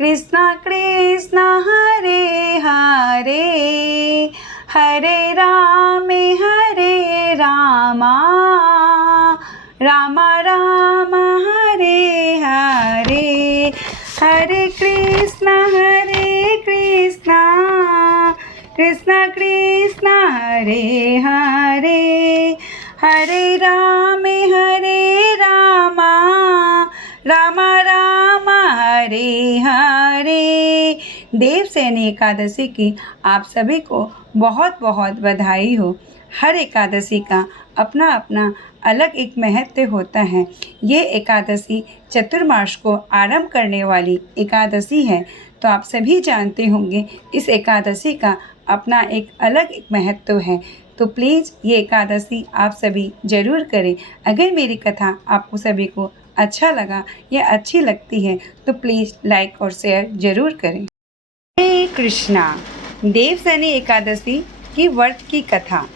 कृष्ण कृष्ण हरे हरे हरे राम राम राम हरे हरे हरे कृष्ण कृष्ण कृष्ण हरे हरे हरे राम राम राम हरे हरे। देवसैनी एकादशी की आप सभी को बहुत बहुत बधाई हो। हर एकादशी का अपना अपना अलग एक महत्व होता है। ये एकादशी चतुर्मास को आरंभ करने वाली एकादशी है, तो आप सभी जानते होंगे इस एकादशी का अपना एक अलग एक महत्व है। तो प्लीज़ ये एकादशी आप सभी ज़रूर करें। अगर मेरी कथा आपको सभी को अच्छा लगा या अच्छी लगती है तो प्लीज़ लाइक और शेयर ज़रूर करें। हरे कृष्णा। देवसैनी एकादशी की व्रत की कथा।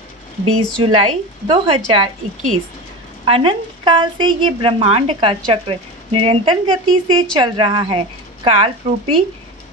20 जुलाई 2021। अनंत काल से ये ब्रह्मांड का चक्र निरंतर गति से चल रहा है। काल रूपी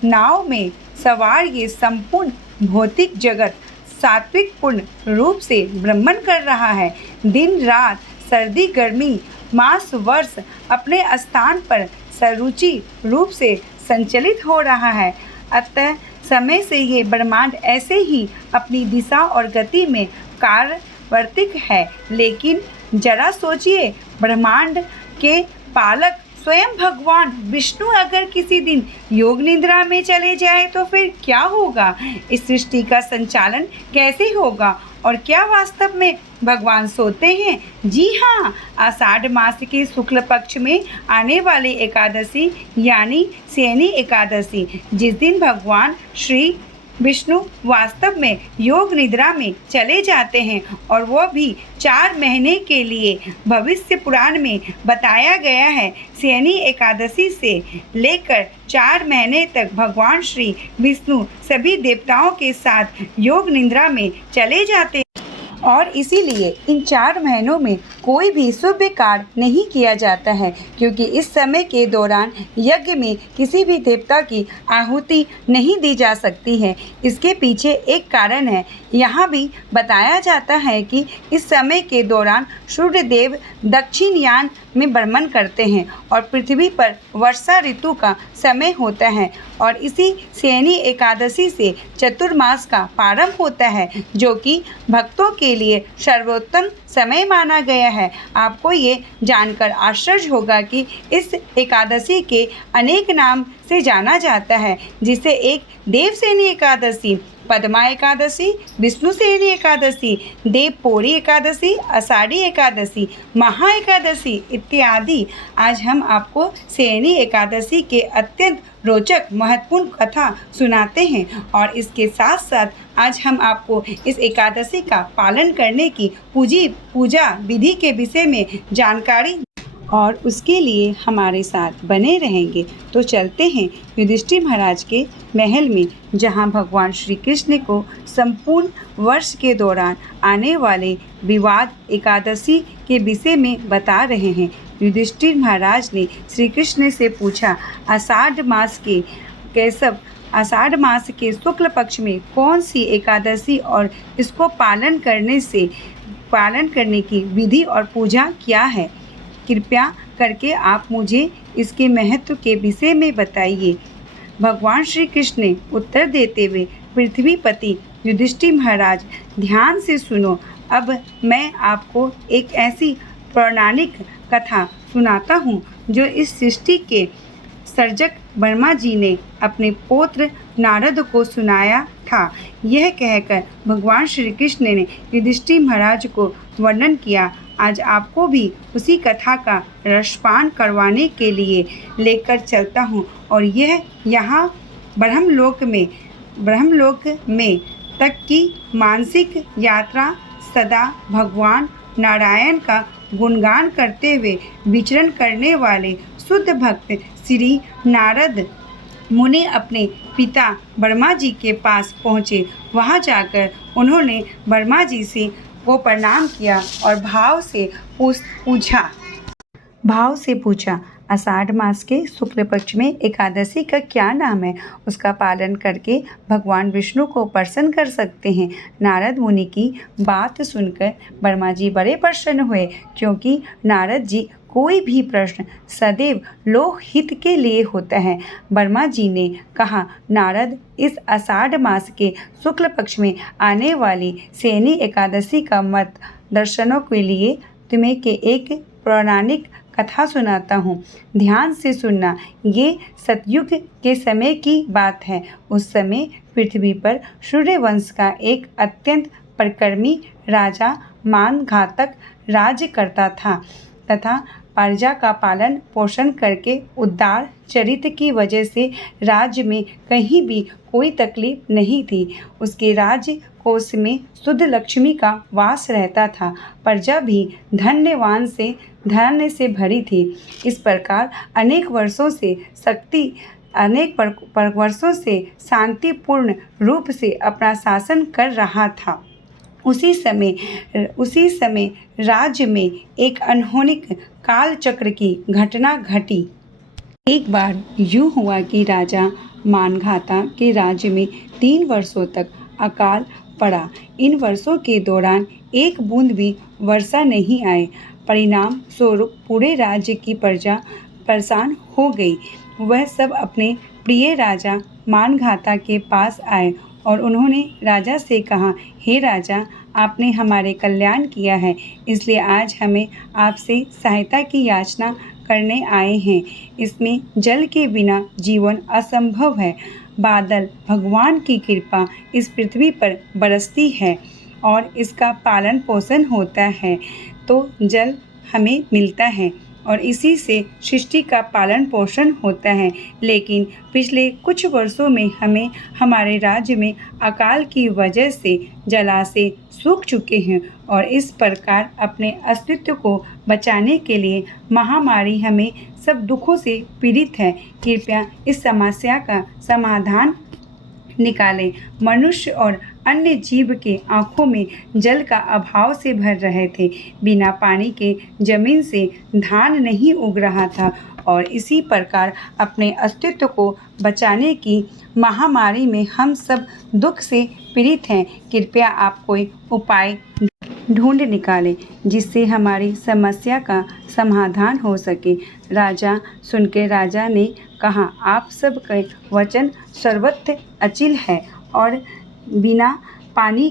नाव में सवार ये संपूर्ण भौतिक जगत सात्विक पूर्ण रूप से भ्रमण कर रहा है। दिन रात, सर्दी गर्मी, मास वर्ष अपने स्थान पर सरुचि रूप से संचलित हो रहा है। अतः समय से ये ब्रह्मांड ऐसे ही अपनी दिशा और गति में कार्यवर्तिक है। लेकिन जरा सोचिए, ब्रह्मांड के पालक स्वयं भगवान विष्णु अगर किसी दिन योग निद्रा में चले जाए तो फिर क्या होगा? इस सृष्टि का संचालन कैसे होगा? और क्या वास्तव में भगवान सोते हैं? जी हाँ, आषाढ़ मास के शुक्ल पक्ष में आने वाली एकादशी यानी शयनी एकादशी, जिस दिन भगवान श्री विष्णु वास्तव में योग निद्रा में चले जाते हैं और वो भी 4 महीने के लिए। भविष्य पुराण में बताया गया है शयनी एकादशी से लेकर 4 महीने तक भगवान श्री विष्णु सभी देवताओं के साथ योग निद्रा में चले जाते हैं और इसीलिए इन 4 महीनों में कोई भी शुभ कार्य नहीं किया जाता है, क्योंकि इस समय के दौरान यज्ञ में किसी भी देवता की आहुति नहीं दी जा सकती है। इसके पीछे एक कारण है। यहाँ भी बताया जाता है कि इस समय के दौरान सूर्य देव दक्षिणयान में भ्रमण करते हैं और पृथ्वी पर वर्षा ऋतु का समय होता है और इसी शयनी एकादशी से चतुर्मास का प्रारंभ होता है, जो कि भक्तों के लिए सर्वोत्तम समय माना गया है। आपको ये जानकर आश्चर्य होगा कि इस एकादशी के अनेक नाम से जाना जाता है, जिसे एक देवसैनी एकादशी, पद्मा एकादशी, विष्णुशयनी एकादशी, देवपोरी एकादशी, आषाढ़ी एकादशी, महा एकादशी इत्यादि। आज हम आपको शयनी एकादशी के अत्यंत रोचक महत्वपूर्ण कथा सुनाते हैं और इसके साथ साथ आज हम आपको इस एकादशी का पालन करने की पूजा विधि के विषय में जानकारी और उसके लिए हमारे साथ बने रहेंगे। तो चलते हैं युधिष्ठिर महाराज के महल में, जहां भगवान श्री कृष्ण को संपूर्ण वर्ष के दौरान आने वाले विवाद एकादशी के विषय में बता रहे हैं। युधिष्ठिर महाराज ने श्री कृष्ण से पूछा, आषाढ़ मास के शुक्ल पक्ष में कौन सी एकादशी और इसको पालन करने की विधि और पूजा क्या है? कृपया करके आप मुझे इसके महत्व के विषय में बताइए। भगवान श्री कृष्ण ने उत्तर देते हुए, पृथ्वीपति युधिष्ठिर महाराज, ध्यान से सुनो। अब मैं आपको एक ऐसी पौराणिक कथा सुनाता हूँ जो इस सृष्टि के सर्जक ब्रह्मा जी ने अपने पौत्र नारद को सुनाया था। यह कहकर भगवान श्री कृष्ण ने युधिष्ठिर महाराज को वर्णन किया। आज आपको भी उसी कथा का रसपान करवाने के लिए लेकर चलता हूँ और यह यहाँ ब्रह्मलोक में तक की मानसिक यात्रा सदा भगवान नारायण का गुणगान करते हुए विचरण करने वाले शुद्ध भक्त श्री नारद मुनि अपने पिता वर्मा जी के पास पहुँचे। वहाँ जाकर उन्होंने वर्मा जी से वो प्रणाम किया और भाव से पूछा, आषाढ़ मास के शुक्ल पक्ष में एकादशी का क्या नाम है? उसका पालन करके भगवान विष्णु को प्रसन्न कर सकते हैं। नारद मुनि की बात सुनकर वर्मा जी बड़े प्रसन्न हुए, क्योंकि नारद जी कोई भी प्रश्न सदैव लोक हित के लिए होता है। वर्मा जी ने कहा, नारद, इस आषाढ़ मास के शुक्ल पक्ष में आने वाली शयनी एकादशी का मत दर्शनों के लिए तुम्हें के एक पौराणिक कथा सुनाता हूँ। ध्यान से सुनना। ये सतयुग के समय की बात है। उस समय पृथ्वी पर सूर्यवंश का एक अत्यंत परिक्रमी राजा मानघातक राज्य करता था तथा प्रजा का पालन पोषण करके उदार चरित्र की वजह से राज्य में कहीं भी कोई तकलीफ नहीं थी। उसके राज्य कोष में शुद्ध लक्ष्मी का वास रहता था। प्रजा भी धन्य से भरी थी। इस प्रकार अनेक वर्षों से शांतिपूर्ण रूप से अपना शासन कर रहा था। उसी समय राज्य में एक अनहोनी कालचक्र की घटना घटी। एक बार यूं हुआ कि राजा मानघाता के राज्य में 3 वर्षों तक अकाल पड़ा। इन वर्षों के दौरान एक बूंद भी वर्षा नहीं आई। परिणाम स्वरूप पूरे राज्य की प्रजा परेशान हो गई। वह सब अपने प्रिय राजा मानघाता के पास आए और उन्होंने राजा से कहा, हे राजा, आपने हमारे कल्याण किया है, इसलिए आज हमें आपसे सहायता की याचना करने आए हैं। इसमें जल के बिना जीवन असंभव है। बादल भगवान की कृपा इस पृथ्वी पर बरसती है और इसका पालन पोषण होता है, तो जल हमें मिलता है और इसी से सृष्टि का पालन पोषण होता है। लेकिन पिछले कुछ वर्षों में हमारे राज्य में अकाल की वजह से जलाशय सूख चुके हैं और इस प्रकार अपने अस्तित्व को बचाने के लिए महामारी हमें सब दुखों से पीड़ित है। कृपया इस समस्या का समाधान निकालें। मनुष्य और अन्य जीव के आँखों में जल का अभाव से भर रहे थे। बिना पानी के जमीन से धान नहीं उग रहा था और इसी प्रकार अपने अस्तित्व को बचाने की महामारी में हम सब दुख से पीड़ित हैं। कृपया आप कोई उपाय ढूंढ निकालें जिससे हमारी समस्या का समाधान हो सके। राजा सुनकर राजा ने कहा, आप सब के वचन सर्वत्र अचिल है और बिना पानी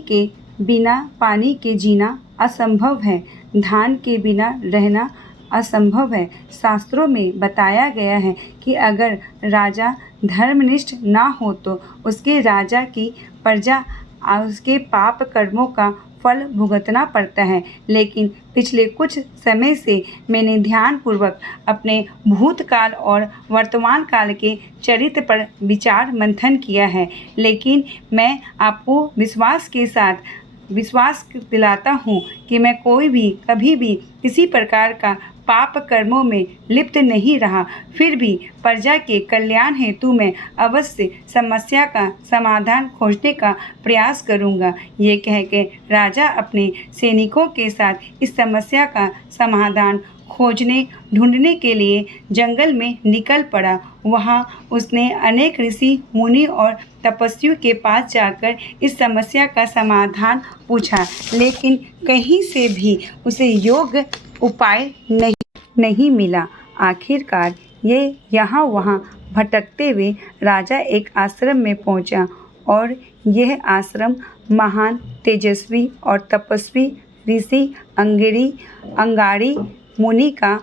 के जीना असंभव है। धान के बिना रहना असंभव है। शास्त्रों में बताया गया है कि अगर राजा धर्मनिष्ठ ना हो तो उसके राजा की प्रजा उसके पाप कर्मों का फल भुगतना पड़ता है। लेकिन पिछले कुछ समय से मैंने ध्यानपूर्वक अपने भूतकाल और वर्तमान काल के चरित्र पर विचार मंथन किया है, लेकिन मैं आपको विश्वास दिलाता हूँ कि मैं कभी भी किसी प्रकार का पाप कर्मों में लिप्त नहीं रहा। फिर भी प्रजा के कल्याण हेतु मैं अवश्य समस्या का समाधान खोजने का प्रयास करूंगा। ये कहकर राजा अपने सैनिकों के साथ इस समस्या का समाधान ढूंढने के लिए जंगल में निकल पड़ा। वहाँ उसने अनेक ऋषि मुनि और तपस्वियों के पास जाकर इस समस्या का समाधान पूछा, लेकिन कहीं से भी उसे योग्य उपाय नहीं मिला। आखिरकार ये यहाँ वहाँ भटकते हुए राजा एक आश्रम में पहुँचा और यह आश्रम महान तेजस्वी और तपस्वी ऋषि अंगारी मुनि का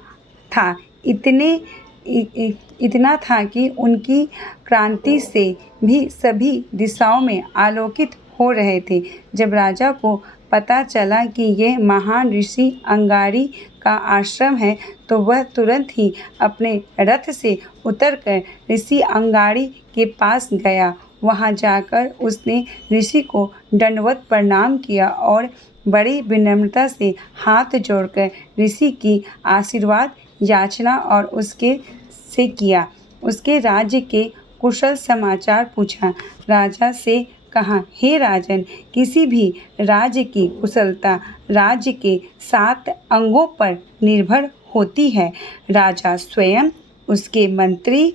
था। इतना था कि उनकी क्रांति से भी सभी दिशाओं में आलोकित हो रहे थे। जब राजा को पता चला कि यह महान ऋषि अंगारी का आश्रम है तो वह तुरंत ही अपने रथ से उतरकर ऋषि अंगारी के पास गया। वहां जाकर उसने ऋषि को दंडवत प्रणाम किया और बड़ी विनम्रता से हाथ जोड़कर ऋषि की आशीर्वाद याचना और उसके राज्य के कुशल समाचार पूछा। राजा से कहा, हे राजन, किसी भी राज्य की कुशलता राज्य के 7 अंगों पर निर्भर होती है। राजा स्वयं, उसके मंत्री,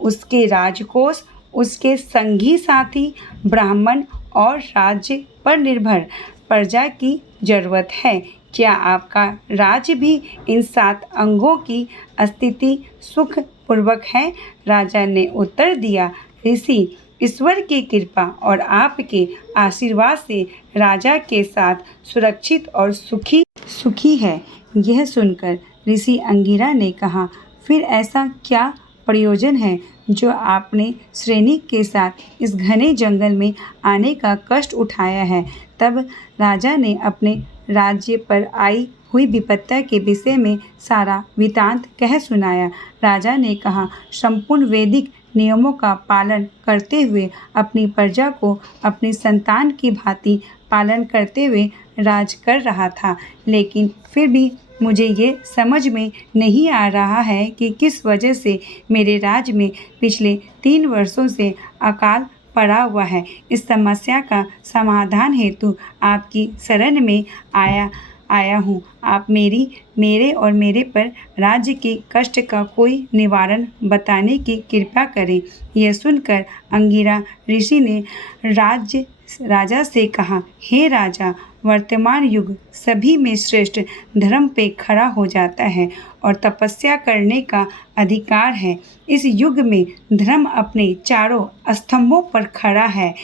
उसके राजकोष, उसके संगी साथी, ब्राह्मण और राज्य पर निर्भर प्रजा की जरूरत है। क्या आपका राज्य भी इन 7 अंगों की स्थिति सुख पूर्वक है? राजा ने उत्तर दिया, ऋषि, ईश्वर की कृपा और आपके आशीर्वाद से राजा के साथ सुरक्षित और सुखी है। यह सुनकर ऋषि अंगिरा ने कहा, फिर ऐसा क्या प्रयोजन है जो आपने श्रेणी के साथ इस घने जंगल में आने का कष्ट उठाया है? तब राजा ने अपने राज्य पर आई हुई विपत्ता के विषय में सारा वृत्तांत कह सुनाया। राजा ने कहा, संपूर्ण वैदिक नियमों का पालन करते हुए अपनी प्रजा को अपनी संतान की भांति पालन करते हुए राज कर रहा था, लेकिन फिर भी मुझे ये समझ में नहीं आ रहा है कि किस वजह से मेरे राज्य में पिछले 3 वर्षों से अकाल पड़ा हुआ है। इस समस्या का समाधान हेतु आपकी शरण में आया हूँ। आप मेरे और मेरे पर राज्य के कष्ट का कोई निवारण बताने की कृपा करें। यह सुनकर अंगिरा ऋषि ने राजा से कहा, हे राजा, वर्तमान युग सभी में श्रेष्ठ धर्म पे खड़ा हो जाता है और तपस्या करने का अधिकार है। इस युग में धर्म अपने चारों स्तंभों पर खड़ा है।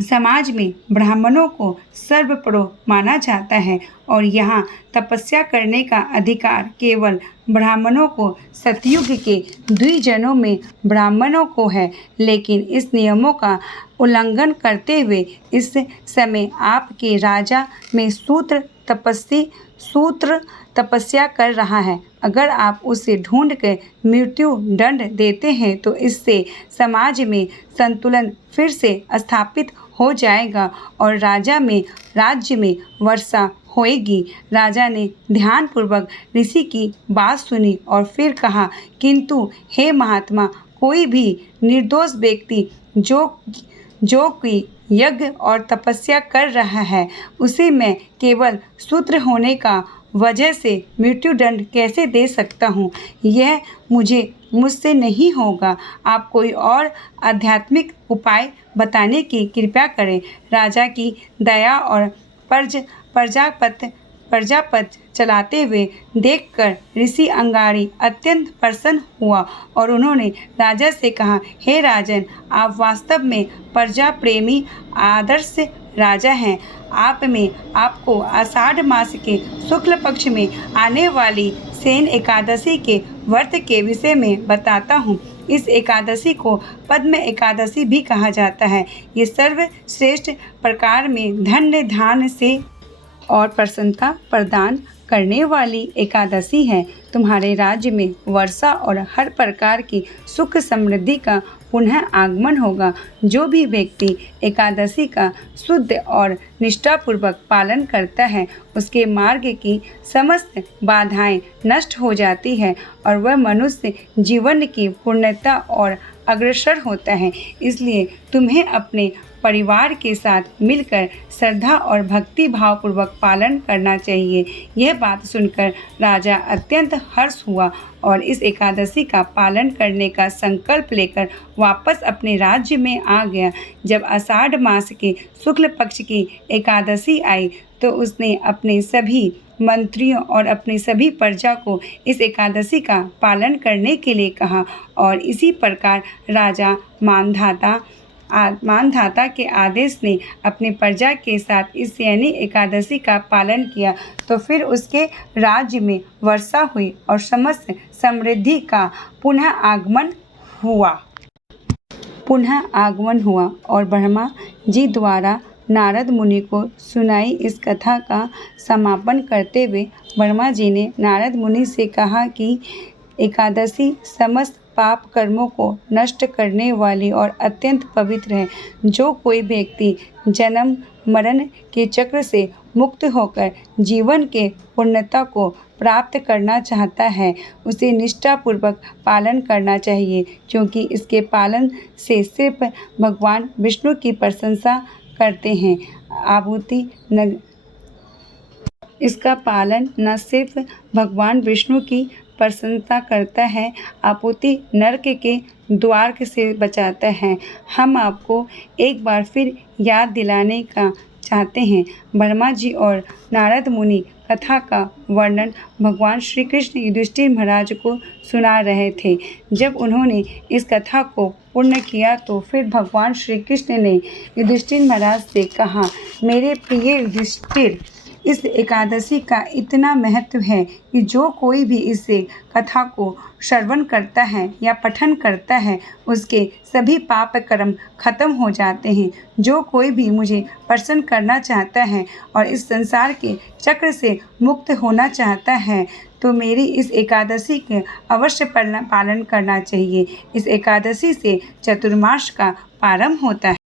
समाज में ब्राह्मणों को सर्वप्रो माना जाता है और यहाँ तपस्या करने का अधिकार केवल ब्राह्मणों को सतयुग के द्विजनों में ब्राह्मणों को है। लेकिन इस नियमों का उल्लंघन करते हुए इस समय आपके राजा में शूद्र तपस्या कर रहा है। अगर आप उसे ढूंढ कर मृत्यु दंड देते हैं तो इससे समाज में संतुलन फिर से स्थापित हो जाएगा और राज्य में वर्षा होएगी। राजा ने ध्यानपूर्वक ऋषि की बात सुनी और फिर कहा, किंतु हे महात्मा, कोई भी निर्दोष व्यक्ति जो कि यज्ञ और तपस्या कर रहा है, उसे मैं केवल शूद्र होने का वजह से मृत्युदंड कैसे दे सकता हूँ? यह मुझसे नहीं होगा। आप कोई और आध्यात्मिक उपाय बताने की कृपा करें। राजा की दया और प्रजापत चलाते हुए देखकर ऋषि अंगारी अत्यंत प्रसन्न हुआ और उन्होंने राजा से कहा, हे राजन, आप वास्तव में प्रजा प्रेमी आदर्श राजा हैं। आपको आषाढ़ मास के शुक्ल पक्ष में आने वाली शयन एकादशी के व्रत के विषय में बताता हूँ। इस एकादशी को पद्म एकादशी भी कहा जाता है। ये सर्वश्रेष्ठ प्रकार में धन्य धान से और प्रसन्नता प्रदान करने वाली एकादशी है। तुम्हारे राज्य में वर्षा और हर प्रकार की सुख समृद्धि का पुनः आगमन होगा। जो भी व्यक्ति एकादशी का शुद्ध और निष्ठापूर्वक पालन करता है, उसके मार्ग की समस्त बाधाएं नष्ट हो जाती है और वह मनुष्य जीवन की पूर्णता और अग्रसर होता है। इसलिए तुम्हें अपने परिवार के साथ मिलकर श्रद्धा और भक्ति भाव पूर्वक पालन करना चाहिए। यह बात सुनकर राजा अत्यंत हर्ष हुआ और इस एकादशी का पालन करने का संकल्प लेकर वापस अपने राज्य में आ गया। जब आषाढ़ मास के शुक्ल पक्ष की एकादशी आई तो उसने अपने सभी मंत्रियों और अपनी सभी प्रजा को इस एकादशी का पालन करने के लिए कहा और इसी प्रकार राजा मानधाता के आदेश ने अपनी प्रजा के साथ इस शयनी एकादशी का पालन किया। तो फिर उसके राज्य में वर्षा हुई और समस्त समृद्धि का पुनः आगमन हुआ और ब्रह्मा जी द्वारा नारद मुनि को सुनाई इस कथा का समापन करते हुए ब्रह्मा जी ने नारद मुनि से कहा कि एकादशी समस्त पाप कर्मों को नष्ट करने वाली और अत्यंत पवित्र है। जो कोई व्यक्ति जन्म मरण के चक्र से मुक्त होकर जीवन के पूर्णता को प्राप्त करना चाहता है, उसे निष्ठापूर्वक पालन करना चाहिए, क्योंकि इसके पालन से सिर्फ भगवान विष्णु की प्रशंसा करते हैं। आहुति न इसका पालन न सिर्फ भगवान विष्णु की प्रशंसा करता है, आपूति नरक के द्वार से बचाता है। हम आपको एक बार फिर याद दिलाने का चाहते हैं। ब्रह्मा जी और नारद मुनि कथा का वर्णन भगवान श्री कृष्ण युधिष्ठिर महाराज को सुना रहे थे। जब उन्होंने इस कथा को पूर्ण किया तो फिर भगवान श्री कृष्ण ने युधिष्ठिर महाराज से कहा, मेरे प्रिय युधिष्ठिर, इस एकादशी का इतना महत्व है कि जो कोई भी इस कथा को श्रवण करता है या पठन करता है, उसके सभी पाप कर्म खत्म हो जाते हैं। जो कोई भी मुझे प्रसन्न करना चाहता है और इस संसार के चक्र से मुक्त होना चाहता है, तो मेरी इस एकादशी के अवश्य पालन करना चाहिए। इस एकादशी से चतुर्मास का प्रारंभ होता है।